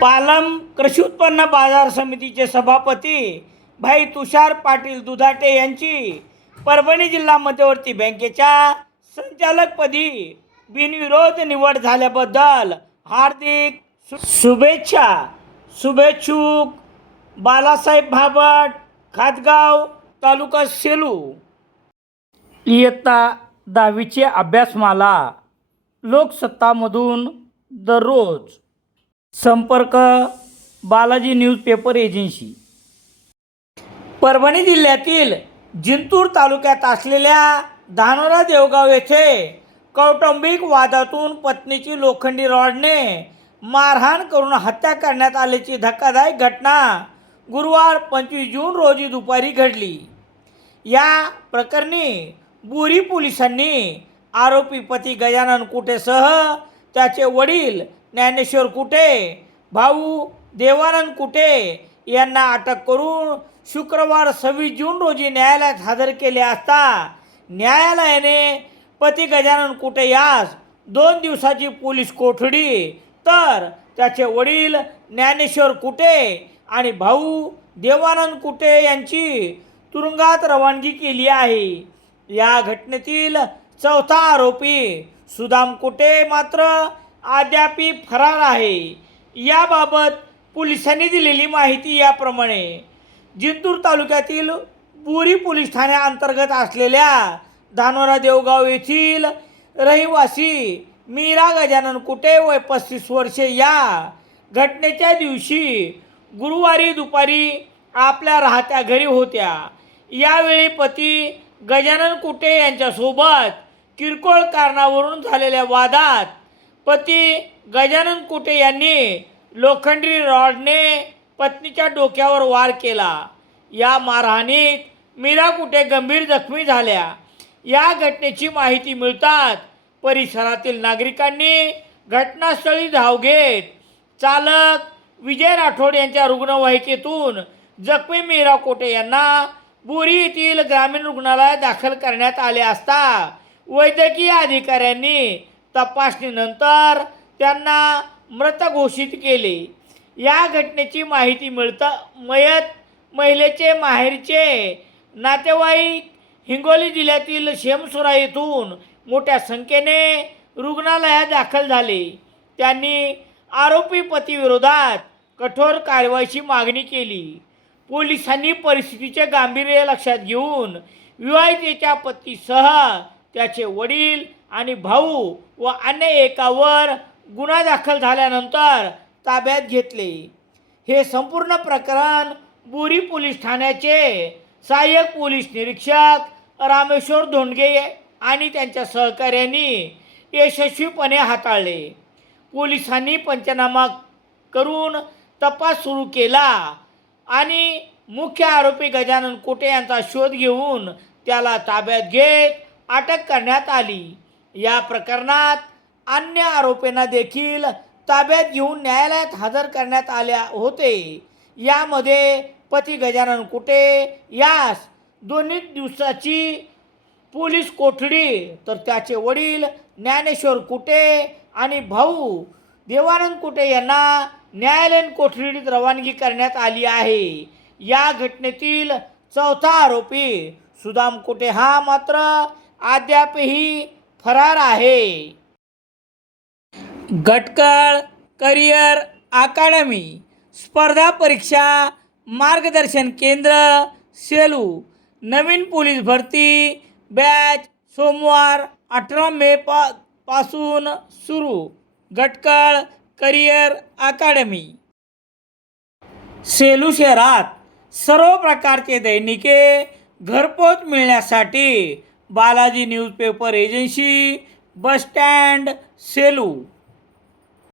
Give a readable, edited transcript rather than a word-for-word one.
पालम कृषी उत्पन्न बाजार समितीचे सभापती भाई तुषार पाटील दुधाटे यांची परभणी जिल्हा मध्यवर्ती बँकेच्या संचालकपदी बिनविरोध निवड झाल्याबद्दल हार्दिक शुभेच्छा. शुभेच्छुक बालासाहेब भाबट, खातगाव, तालुका सेलू. इयत्ता 10वीची अभ्यासमाला लोकसत्तामधून दररोज. संपर्क बालाजी न्यूजपेपर एजन्सी. परभणी जिल्ह्यातील जिंतूर तालुक्यात असलेल्या धानोरा देवगाव येथे कौटुंबिक वादातून पत्नीची लोखंडी रॉडने मारहाण करून हत्या करण्यात आल्याची धक्कादायक घटना गुरुवार 25 जून रोजी दुपारी घडली. या प्रकरणी बुरी पोलिसांनी आरोपी पती गजानन कुटेसह त्याचे वडील ज्ञानेश्वर कुटे, भाऊ देवानंद कुटे यांना अटक करून शुक्रवार 26 जून रोजी न्यायालयात हजर केले असता न्यायालयाने पती गजानन कुटे यास 2 दिवसाची पोलीस कोठडी तर त्याचे वडील ज्ञानेश्वर कुटे आणि भाऊ देवानंद कुटे यांची तुरुंगात रवानगी केली आहे. या घटनेतील चौथा आरोपी सुदाम कुटे मात्र अद्याप फरार आहे. याबाबत पोलिसांनी दिलेली माहिती याप्रमाणे. जिंतूर तालुक्यातील बुरी पोलीस ठाण्याअंतर्गत असलेल्या धानोरा देवगाव येथील रहिवासी मीरा गजानन कुटे वय 35 वर्षे या घटनेच्या दिवशी गुरुवारी दुपारी आपल्या राहत्या घरी होत्या. यावेळी पती गजानन कुटे यांच्यासोबत किरकोळ कारणावरून झालेल्या वादात पती गजानन कुटे यांनी लोखंडी रॉडने पत्नीच्या डोक्यावर वार केला. या मारहाणीत मीरा कुटे गंभीर जखमी झाल्या. या घटनेची माहिती मिळताच परिसरातील नागरिकांनी घटनास्थळी धाव घेत चालक विजय राठोड यांच्या रुग्णवाहिकेतून जखमी मीरा कुटे यांना बुरी येथील ग्रामीण रुग्णालयात दाखल करण्यात आले असता वैद्यकीय अधिकाऱ्यांनी तपासणीनंतर त्यांना मृत घोषित केले. या घटनेची माहिती मयत महिलेचे माहेरचे नातेवाईक हिंगोली जिल्ह्यातील शेमसुरा येथून मोठ्या संख्येने रुग्णालयात दाखल झाले. त्यांनी आरोपी पतीविरोधात कठोर कारवाईची मागणी केली. पोलिसांनी परिस्थितीचे गांभीर्य लक्षात घेऊन विवाहितेच्या पतीसह त्याचे वडील आणि भाऊ व अन्य एकावर गुन्हा दाखल झाल्यानंतर ताब्यात घेतले. हे संपूर्ण प्रकरण बुरी पोलीस ठाण्याचे सहाय्यक पोलीस निरीक्षक रामेश्वर धोंडगे आणि त्यांच्या सहकाऱ्यांनी यशस्वीपणे हाताळले. पोलिसांनी पंचनामा करून तपास सुरू केला आणि मुख्य आरोपी गजानन कुटे यांचा शोध घेऊन त्याला ताब्यात घेत अटक करण्यात आली. या प्रकरणात अन्य आरोपींना देखील ताब्यात घेऊन न्यायालयात हजर करण्यात आले होते. यामध्ये पती गजानन कुटे यास 2 दिवसाची पोलीस कोठडी तर त्याचे वडील ज्ञानेश्वर कुटे आणि भाऊ देवानंद कुटे यांना न्यायालयीन कोठडीत रवानगी करण्यात आली आहे. या घटनेतील चौथा आरोपी सुदाम कुटे हा मात्र अद्यापही फरार आहे. गटकळ करिअर अकादमी स्पर्धा परीक्षा मार्गदर्शन केंद्र सेलू. नवीन पोलीस भरती बॅच सोमवार 18 मे पासून सुरू. गटकळ करिअर अकादमी. सेलू शहरात सर्व प्रकारचे दैनिके घरपोच मिळण्यासाठी Balaji newspaper agency, bus stand, Selu.